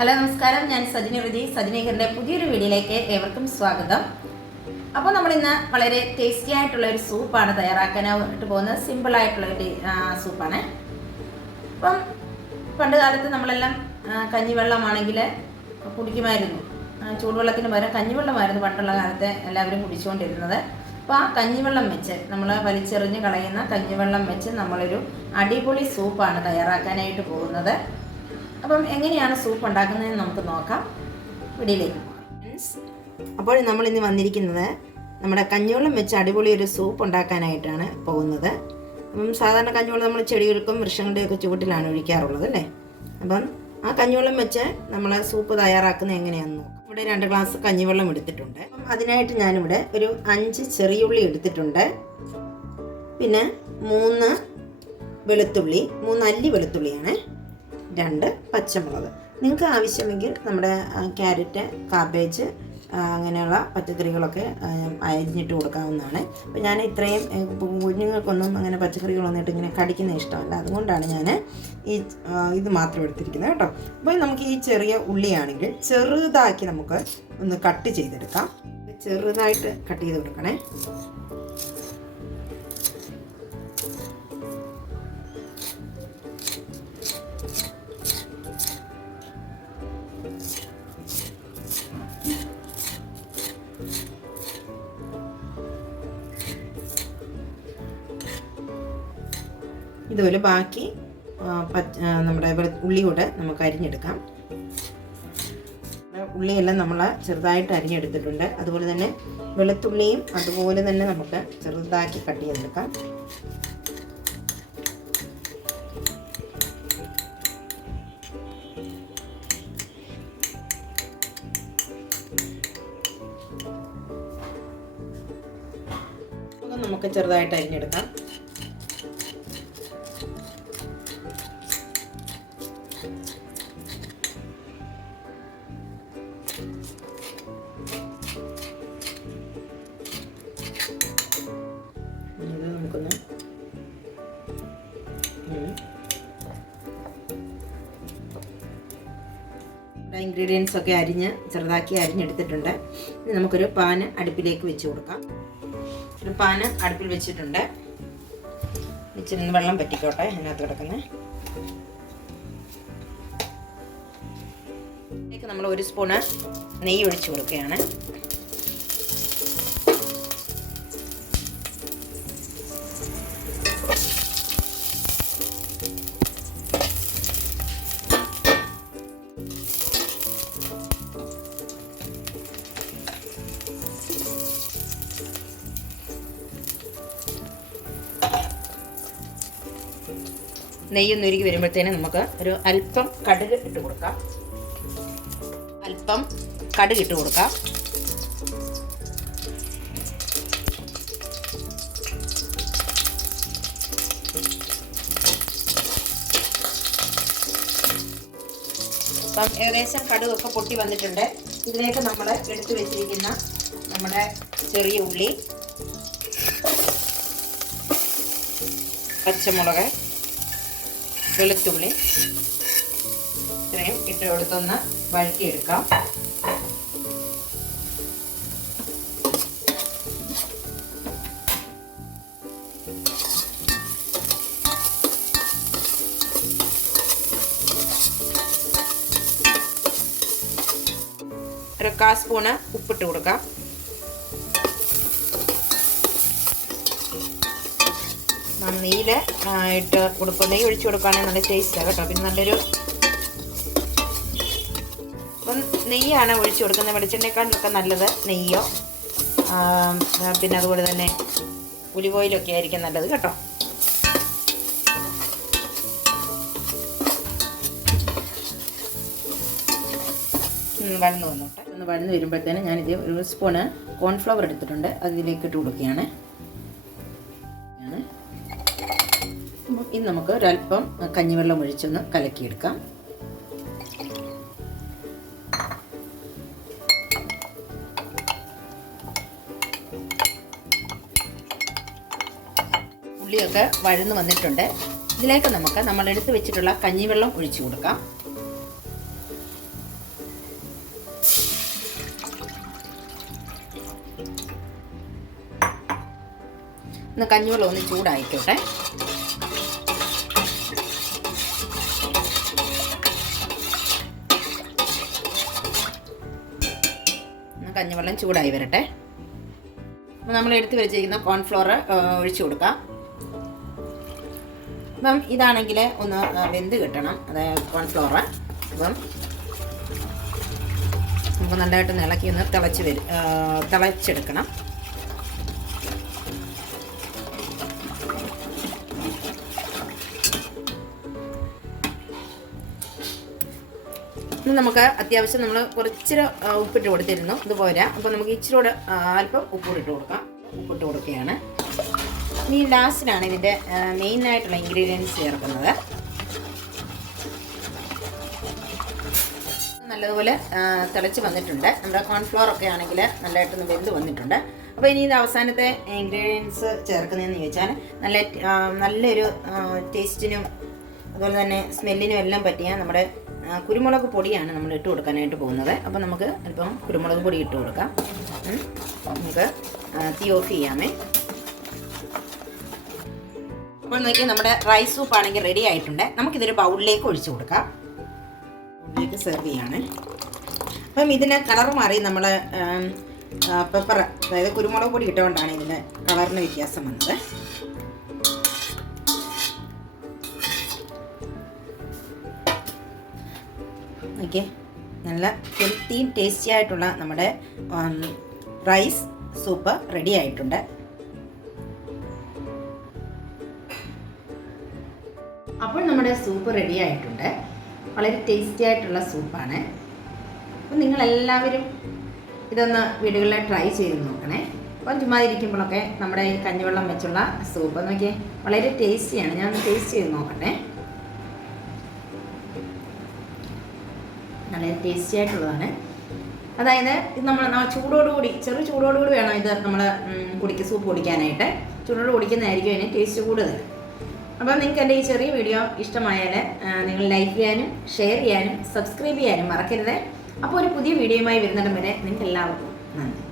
Hello നമസ്കാരം. ഞാൻ സജിനി ഋതി സജിനീകറിന്റെ പുതിയൊരു വീഡിയോയിലേക്ക് ഏവർക്കും സ്വാഗതം. അപ്പോൾ നമ്മൾ ഇന്ന് വളരെ ടേസ്റ്റി ആയിട്ടുള്ള ഒരു സൂപ്പാണ് തയ്യാറാക്കാനായിട്ട് പോകുന്നത്. സിമ്പിൾ ആയിട്ടുള്ള ഒരു സൂപ്പാണ്. അപ്പം പണ്ട് കാലത്ത് നമ്മളെല്ലാം കഞ്ഞിവെള്ളമാണെങ്കിൽ കുടിക്കുമായിരുന്നു. ചൂടുവെള്ളത്തിന് പകരം കഞ്ഞിവെള്ളമായിരുന്നു പണ്ടുള്ള കാലത്തെ എല്ലാവരും കുടിച്ചുകൊണ്ടിരുന്നത്. അപ്പോൾ ആ കഞ്ഞിവെള്ളം വെച്ച് നമ്മൾ വലിച്ചെറിഞ്ഞ് കളയുന്ന കഞ്ഞിവെള്ളം വെച്ച് നമ്മളൊരു അടിപൊളി സൂപ്പാണ് തയ്യാറാക്കാനായിട്ട് പോകുന്നത്. അപ്പം എങ്ങനെയാണ് സൂപ്പ് ഉണ്ടാക്കുന്നതെന്ന് നമുക്ക് നോക്കാം. വീഡിയോയിലേക്ക് അപ്പോൾ നമ്മൾ ഇന്ന് വന്നിരിക്കുന്നത് നമ്മുടെ കഞ്ഞോളം വെച്ച് അടിപൊളി ഒരു സൂപ്പ് ഉണ്ടാക്കാനായിട്ടാണ് പോകുന്നത്. അപ്പം സാധാരണ കഞ്ഞോളം നമ്മൾ ചെടികൾക്കും വൃക്ഷങ്ങളുടെയൊക്കെ ചുവട്ടിലാണ് ഒഴിക്കാറുള്ളത് അല്ലേ? അപ്പം ആ കഞ്ഞിവെള്ളം വെച്ച് നമ്മൾ സൂപ്പ് തയ്യാറാക്കുന്നത് എങ്ങനെയാണെന്ന് നോക്കാം. ഇവിടെ രണ്ട് ഗ്ലാസ് കഞ്ഞിവെള്ളം എടുത്തിട്ടുണ്ട്. അപ്പം അതിനായിട്ട് ഞാനിവിടെ ഒരു അഞ്ച് ചെറിയുള്ളി എടുത്തിട്ടുണ്ട്. പിന്നെ മൂന്ന് വെളുത്തുള്ളി മൂന്ന് അല്ലി വെളുത്തുള്ളിയാണ്. രണ്ട് പച്ചമുളക്. നിങ്ങൾക്ക് ആവശ്യമെങ്കിൽ നമ്മുടെ ക്യാരറ്റ് കാബേജ് അങ്ങനെയുള്ള പച്ചക്കറികളൊക്കെ അരിഞ്ഞിട്ട് കൊടുക്കാവുന്നതാണ്. അപ്പോൾ ഞാൻ ഇത്രയും കുഞ്ഞുങ്ങൾക്കൊന്നും അങ്ങനെ പച്ചക്കറികളൊന്നും ഇട്ട് ഇങ്ങനെ കടിക്കുന്ന ഇഷ്ടമല്ല. അതുകൊണ്ടാണ് ഞാൻ ഈ ഇത് മാത്രം എടുത്തിരിക്കുന്നത് കേട്ടോ. അപ്പോൾ നമുക്ക് ഈ ചെറിയ ഉള്ളിയാണെങ്കിൽ ചെറുതാക്കി നമുക്ക് ഒന്ന് കട്ട് ചെയ്തെടുക്കാം. ചെറുതായിട്ട് കട്ട് ചെയ്ത് കൊടുക്കണേ. ഇതുപോലെ ബാക്കി നമ്മുടെ ഉള്ളി കൂടെ നമുക്ക് അരിഞ്ഞെടുക്കാം. ഉള്ളിയെല്ലാം നമ്മൾ ചെറുതായിട്ട് അരിഞ്ഞെടുത്തിട്ടുണ്ട്. അതുപോലെ തന്നെ വെളുത്തുള്ളിയും അതുപോലെ തന്നെ നമുക്ക് ചെറുതാക്കി കട്ട് ചെയ്തെടുക്കാം. നമുക്ക് ചെറുതായിട്ട് അരിഞ്ഞെടുക്കാം. ഇൻഗ്രീഡിയൻസ് ഒക്കെ അരിഞ്ഞ് ചെറുതാക്കി അരിഞ്ഞെടുത്തിട്ടുണ്ട്. ഇനി നമുക്കൊരു പാന് അടുപ്പിലേക്ക് വെച്ച് കൊടുക്കാം. ഒരു പാന് അടുപ്പിൽ വെച്ചിട്ടുണ്ട്. വെച്ചിരുന്ന് വെള്ളം പറ്റിക്കോട്ടെ അതിനകത്ത് കിടക്കുന്നത് നമ്മൾ ഒരു സ്പൂണ് നെയ്യ് ഒഴിച്ചു കൊടുക്കുകയാണ്. നെയ്യൊന്ന് ഉരുകി വരുമ്പോഴത്തേനും നമുക്ക് ഒരു അല്പം കടുക് ഇട്ട് കൊടുക്കാം. അല്പം കടുക് ഇട്ട് കൊടുക്കാം. അപ്പം ഏകദേശം കടുകൊക്കെ പൊട്ടി വന്നിട്ടുണ്ട്. ഇതിലേക്ക് നമ്മൾ എടുത്തു വെച്ചിരിക്കുന്ന നമ്മുടെ ചെറിയ ഉള്ളി പച്ചമുളക് വെളുത്തുള്ളി ഇത്രയും ഇട്ട് കൊടുത്തൊന്ന് വഴറ്റിയെടുക്കാം. ഒരു കാ സ്പൂണ് ഉപ്പിട്ട് കൊടുക്കാം. നെയ്യിൽ ഇട്ട് കൊടുക്കും. നെയ്യ് ഒഴിച്ചു കൊടുക്കുകയാണെങ്കിൽ നല്ല ടേസ്റ്റാണ് കേട്ടോ. പിന്നെ നല്ലൊരു അപ്പം നെയ്യാണ് ഒഴിച്ചു കൊടുക്കുന്നത്. വെളിച്ചെണ്ണയെക്കാളിലൊക്കെ നല്ലത് നെയ്യോ പിന്നെ അതുപോലെ തന്നെ ഒലിവ് ഓയിലൊക്കെ ആയിരിക്കും നല്ലത് കേട്ടോ. വഴന്ന് വന്നോട്ടെ. ഒന്ന് വഴന്ന് വരുമ്പോഴത്തേനും ഞാനിത് ഒരു സ്പൂണ് കോൺഫ്ലവർ എടുത്തിട്ടുണ്ട്. അതിലേക്ക് ഇട്ട് കൊടുക്കുകയാണ്. ഇനി നമുക്ക് ഒരല്പം കഞ്ഞിവെള്ളം ഒഴിച്ചൊന്ന് കലക്കിയെടുക്കാം. ഉള്ളിയൊക്കെ വഴന്ന് വന്നിട്ടുണ്ട്. ഇതിലേക്ക് നമുക്ക് നമ്മൾ എടുത്തു വെച്ചിട്ടുള്ള കഞ്ഞിവെള്ളം ഒഴിച്ചു കൊടുക്കാം. കഞ്ഞിവെള്ളം ഒന്ന് ചൂടായിക്കോട്ടെ. കഞ്ഞിവെള്ളം ചൂടായി വരട്ടെ. അപ്പോൾ നമ്മൾ എടുത്ത് വെച്ചിരിക്കുന്ന കോൺഫ്ലോർ ഒഴിച്ചു കൊടുക്കാം. അപ്പം ഇതാണെങ്കിൽ ഒന്ന് വെന്ത് കിട്ടണം അതായത് കോൺഫ്ലോർ അപ്പം നമുക്ക് നല്ലതായിട്ട് ഇളക്കി ഒന്ന് തിളച്ച് വരും തിളച്ചെടുക്കണം. ഇനി നമുക്ക് അത്യാവശ്യം നമ്മൾ കുറച്ചിരി ഉപ്പിട്ട് കൊടുത്തിരുന്നു. ഇതുപോലെ അപ്പോൾ നമുക്ക് ഇച്ചിരി കൂടെ അല്പം ഉപ്പിട്ട് കൊടുക്കാം. ഉപ്പിട്ട് കൊടുക്കുകയാണ്. ഇനി ലാസ്റ്റിലാണ് ഇതിന്റെ മെയിൻ ആയിട്ടുള്ള ഇൻഗ്രീഡിയൻസ് ചേർക്കുന്നത്. നല്ലതുപോലെ തിളച്ച് വന്നിട്ടുണ്ട്. നമ്മുടെ കോൺഫ്ലോർ ഒക്കെ ആണെങ്കിൽ നല്ലതായിട്ടൊന്ന് വെന്ത് വന്നിട്ടുണ്ട്. അപ്പോൾ ഇനി ഇത് അവസാനത്തെ ഇൻഗ്രീഡിയൻസ് ചേർക്കുന്നതെന്ന് ചോദിച്ചാൽ നല്ല നല്ലൊരു ടേസ്റ്റിനും അതുപോലെ തന്നെ സ്മെല്ലിനും എല്ലാം പറ്റിയ നമ്മുടെ കുരുമുളക് പൊടിയാണ് നമ്മൾ ഇട്ട് കൊടുക്കാനായിട്ട് പോകുന്നത്. അപ്പോൾ നമുക്ക് അല്പം കുരുമുളക് പൊടി ഇട്ട് കൊടുക്കാം. നമുക്ക് തീ ഓഫ് ചെയ്യാമേ. അപ്പോൾ നോക്കി നമ്മുടെ റൈസ് സൂപ്പ് ആണെങ്കിൽ റെഡി ആയിട്ടുണ്ട്. നമുക്കിതൊരു ബൗളിലേക്ക് ഒഴിച്ച് കൊടുക്കാം. ബൗളിലേക്ക് സെർവ് ചെയ്യാണ്. അപ്പം ഇതിന് കളർ മാറി നമ്മൾ പെപ്പർ അതായത് കുരുമുളക് പൊടി ഇട്ടുകൊണ്ടാണ് ഇതിന് കളറിന് വ്യത്യാസം വന്നത്. ഓക്കെ. നല്ല ഹെൽത്തിയും ടേസ്റ്റി ആയിട്ടുള്ള നമ്മുടെ റൈസ് സൂപ്പ് റെഡി ആയിട്ടുണ്ട്. അപ്പോൾ നമ്മുടെ സൂപ്പ് റെഡി ആയിട്ടുണ്ട്. വളരെ ടേസ്റ്റി ആയിട്ടുള്ള സൂപ്പാണ്. അപ്പോൾ നിങ്ങളെല്ലാവരും ഇതൊന്ന് വീടുകളിൽ ട്രൈ ചെയ്ത് നോക്കണേ. അപ്പം ചുമ്മാതിരിക്കുമ്പോഴൊക്കെ നമ്മുടെ കഞ്ഞിവെള്ളം വെച്ചുള്ള സൂപ്പ് നോക്കിയേ. വളരെ ടേസ്റ്റിയാണ്. ഞാൻ ടേസ്റ്റ് ചെയ്ത് നോക്കട്ടെ. വളരെ ടേസ്റ്റി ആയിട്ടുള്ളതാണ്. അതായത് ഇത് നമ്മൾ ചൂടോടുകൂടി ചെറു ചൂടോടുകൂടി വേണം ഇത് നമ്മൾ കുടിക്കുക സൂപ്പ് കുടിക്കാനായിട്ട്. ചൂടോട് കുടിക്കുന്നതായിരിക്കും അതിന് ടേസ്റ്റ് കൂടുതൽ. അപ്പോൾ നിങ്ങൾക്ക് എന്റെ ഈ ചെറിയ വീഡിയോ ഇഷ്ടമായാൽ നിങ്ങൾ ലൈക്ക് ചെയ്യാനും ഷെയർ ചെയ്യാനും സബ്സ്ക്രൈബ് ചെയ്യാനും മറക്കരുത്. അപ്പോൾ ഒരു പുതിയ വീഡിയോയുമായി വരുന്നിടം വരെ നിങ്ങൾക്ക് എല്ലാവർക്കും നന്ദി.